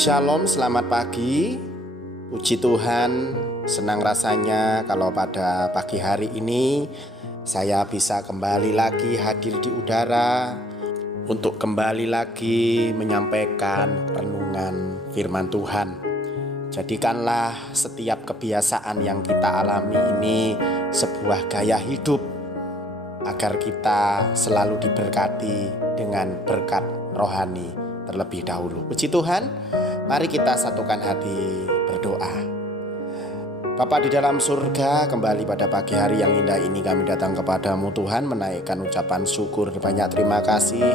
Shalom, selamat pagi. Puji Tuhan, senang rasanya kalau pada pagi hari ini saya bisa kembali lagi hadir di udara untuk kembali lagi menyampaikan renungan firman Tuhan. Jadikanlah setiap kebiasaan yang kita alami ini sebuah gaya hidup agar kita selalu diberkati dengan berkat rohani terlebih dahulu. Puji Tuhan, mari kita satukan hati berdoa. Bapa di dalam surga, kembali pada pagi hari yang indah ini kami datang kepadamu Tuhan, menaikkan ucapan syukur banyak terima kasih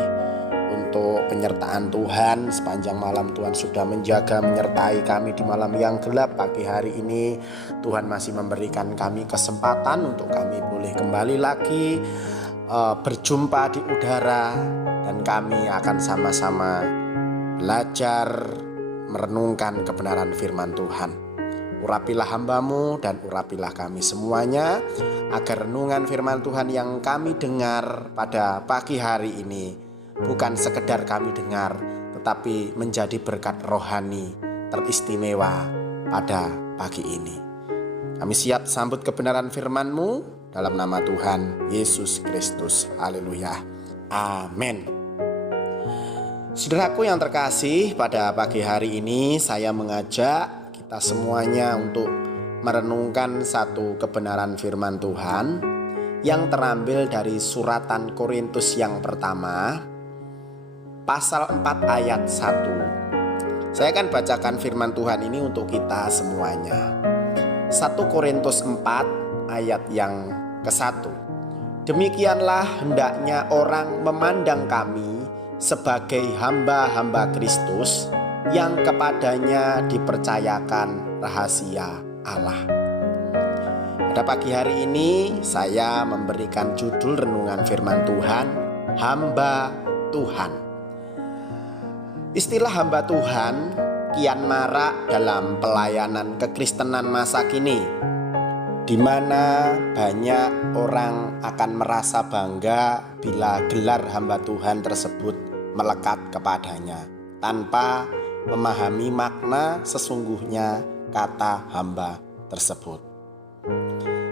untuk penyertaan Tuhan. Sepanjang malam Tuhan sudah menjaga, menyertai kami di malam yang gelap. Pagi hari ini Tuhan masih memberikan kami kesempatan untuk kami boleh kembali lagi berjumpa di udara, dan kami akan sama-sama belajar merenungkan kebenaran firman Tuhan. Urapilah hamba-Mu dan urapilah kami semuanya, agar renungan firman Tuhan yang kami dengar pada pagi hari ini bukan sekedar kami dengar, tetapi menjadi berkat rohani teristimewa pada pagi ini. Kami siap sambut kebenaran firman-Mu dalam nama Tuhan Yesus Kristus. Haleluya. Amin. Saudaraku yang terkasih, pada pagi hari ini saya mengajak kita semuanya untuk merenungkan satu kebenaran firman Tuhan yang terambil dari suratan Korintus yang pertama, pasal 4 ayat 1. Saya akan bacakan firman Tuhan ini untuk kita semuanya. 1 Korintus 4 ayat yang ke-1. Demikianlah hendaknya orang memandang kami sebagai hamba-hamba Kristus yang kepadanya dipercayakan rahasia Allah. Pada pagi hari ini saya memberikan judul renungan firman Tuhan, hamba Tuhan. Istilah hamba Tuhan kian marak dalam pelayanan kekristenan masa kini, di mana banyak orang akan merasa bangga bila gelar hamba Tuhan tersebut melekat kepadanya, tanpa memahami makna sesungguhnya kata hamba tersebut.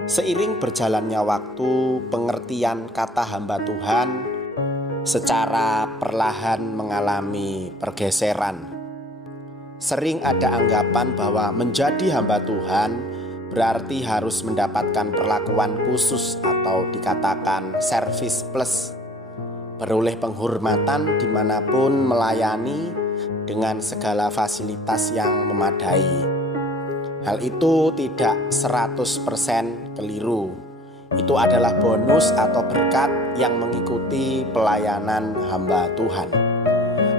Seiring berjalannya waktu, pengertian kata hamba Tuhan secara perlahan mengalami pergeseran. Sering ada anggapan bahwa menjadi hamba Tuhan berarti harus mendapatkan perlakuan khusus atau dikatakan service plus, beroleh penghormatan dimanapun melayani dengan segala fasilitas yang memadai. Hal itu tidak 100% keliru. Itu adalah bonus atau berkat yang mengikuti pelayanan hamba Tuhan.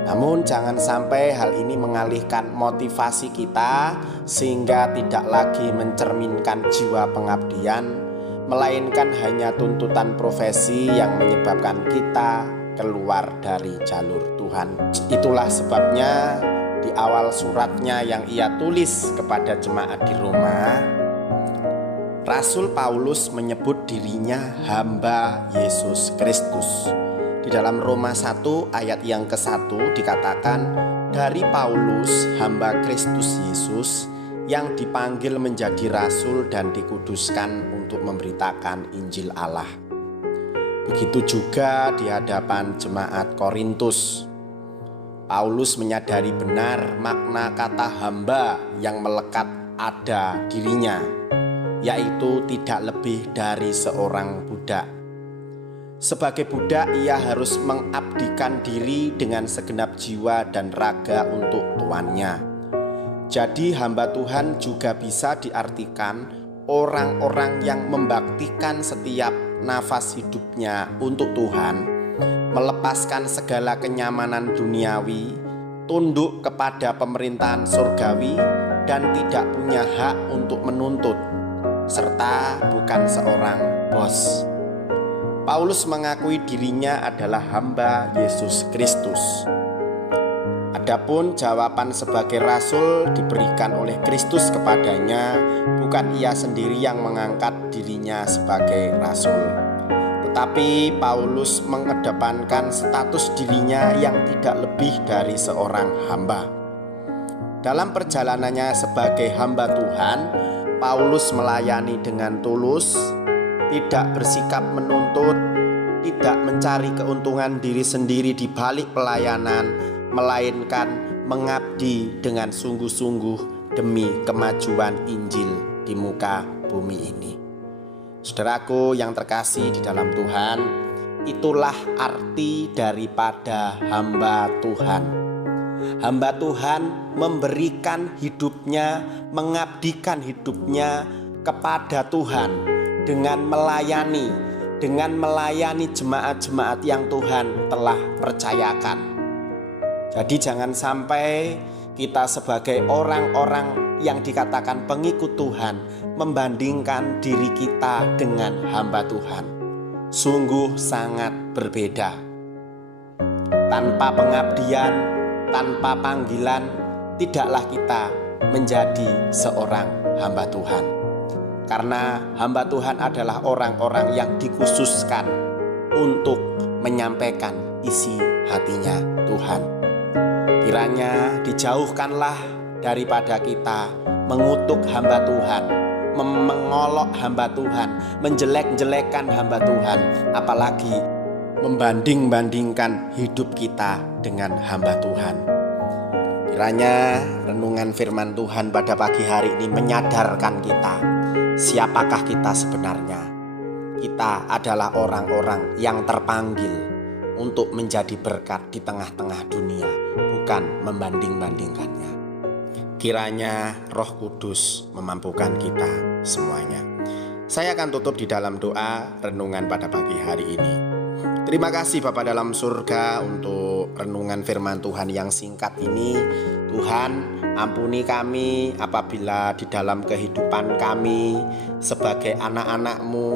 Namun jangan sampai hal ini mengalihkan motivasi kita sehingga tidak lagi mencerminkan jiwa pengabdian, melainkan hanya tuntutan profesi yang menyebabkan kita keluar dari jalur Tuhan. Itulah sebabnya di awal suratnya yang ia tulis kepada jemaat di Roma, Rasul Paulus menyebut dirinya hamba Yesus Kristus. Di dalam Roma 1 ayat yang ke-1 dikatakan, dari Paulus hamba Kristus Yesus yang dipanggil menjadi rasul dan dikuduskan untuk memberitakan Injil Allah. Begitu juga di hadapan jemaat Korintus. Paulus menyadari benar makna kata hamba yang melekat ada dirinya, yaitu tidak lebih dari seorang budak. Sebagai budak, ia harus mengabdikan diri dengan segenap jiwa dan raga untuk tuannya. Jadi hamba Tuhan juga bisa diartikan orang-orang yang membaktikan setiap nafas hidupnya untuk Tuhan, melepaskan segala kenyamanan duniawi, tunduk kepada pemerintahan surgawi, dan tidak punya hak untuk menuntut, serta bukan seorang bos. Paulus mengakui dirinya adalah hamba Yesus Kristus. Adapun jawaban sebagai rasul diberikan oleh Kristus kepadanya, bukan ia sendiri yang mengangkat dirinya sebagai rasul. Tetapi Paulus mengedepankan status dirinya yang tidak lebih dari seorang hamba. Dalam perjalanannya sebagai hamba Tuhan, Paulus melayani dengan tulus, tidak bersikap menuntut, tidak mencari keuntungan diri sendiri di balik pelayanan, melainkan mengabdi dengan sungguh-sungguh demi kemajuan Injil di muka bumi ini. Saudaraku yang terkasih di dalam Tuhan, itulah arti daripada hamba Tuhan. Hamba Tuhan memberikan hidupnya, mengabdikan hidupnya kepada Tuhan dengan melayani jemaat-jemaat yang Tuhan telah percayakan. Jadi jangan sampai kita sebagai orang-orang yang dikatakan pengikut Tuhan membandingkan diri kita dengan hamba Tuhan. Sungguh sangat berbeda. Tanpa pengabdian, tanpa panggilan, tidaklah kita menjadi seorang hamba Tuhan. Karena hamba Tuhan adalah orang-orang yang dikhususkan untuk menyampaikan isi hatinya Tuhan. Kiranya dijauhkanlah daripada kita mengutuk hamba Tuhan, mengolok hamba Tuhan, menjelek-jelekan hamba Tuhan, apalagi membanding-bandingkan hidup kita dengan hamba Tuhan. Kiranya renungan firman Tuhan pada pagi hari ini menyadarkan kita, siapakah kita sebenarnya. Kita adalah orang-orang yang terpanggil untuk menjadi berkat di tengah-tengah dunia, bukan membanding-bandingkannya. Kiranya Roh Kudus memampukan kita semuanya. Saya akan tutup di dalam doa renungan pada pagi hari ini. Terima kasih Bapa dalam surga untuk renungan firman Tuhan yang singkat ini. Tuhan, ampuni kami apabila di dalam kehidupan kami sebagai anak-anak-Mu,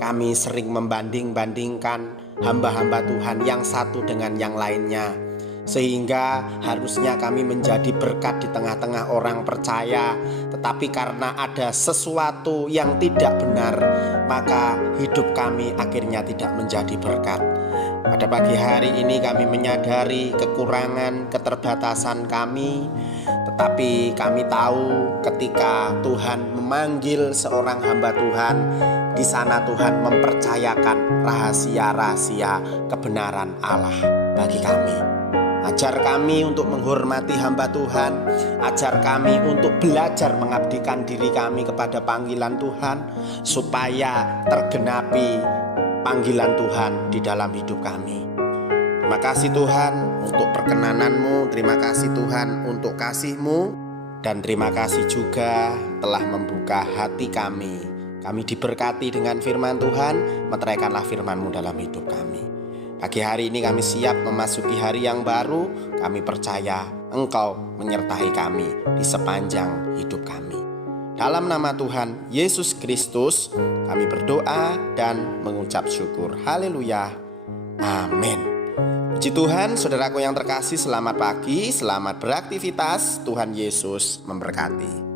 kami sering membanding-bandingkan hamba-hamba Tuhan yang satu dengan yang lainnya. Sehingga harusnya kami menjadi berkat di tengah-tengah orang percaya, tetapi karena ada sesuatu yang tidak benar, maka hidup kami akhirnya tidak menjadi berkat. Pada pagi hari ini kami menyadari kekurangan, keterbatasan kami, tetapi kami tahu ketika Tuhan memanggil seorang hamba Tuhan, di sana Tuhan mempercayakan rahasia-rahasia kebenaran Allah bagi kami. Ajar kami untuk menghormati hamba Tuhan. Ajar kami untuk belajar mengabdikan diri kami kepada panggilan Tuhan, supaya tergenapi panggilan Tuhan di dalam hidup kami. Terima kasih Tuhan untuk perkenanan-Mu. Terima kasih Tuhan untuk kasih-Mu. Dan terima kasih juga telah membuka hati kami. Kami diberkati dengan firman Tuhan. Meteraikanlah firman-Mu dalam hidup kami. Pagi hari ini kami siap memasuki hari yang baru. Kami percaya Engkau menyertai kami di sepanjang hidup kami. Dalam nama Tuhan Yesus Kristus kami berdoa dan mengucap syukur. Haleluya. Amin. Puji Tuhan, saudaraku yang terkasih, selamat pagi, selamat beraktivitas. Tuhan Yesus memberkati.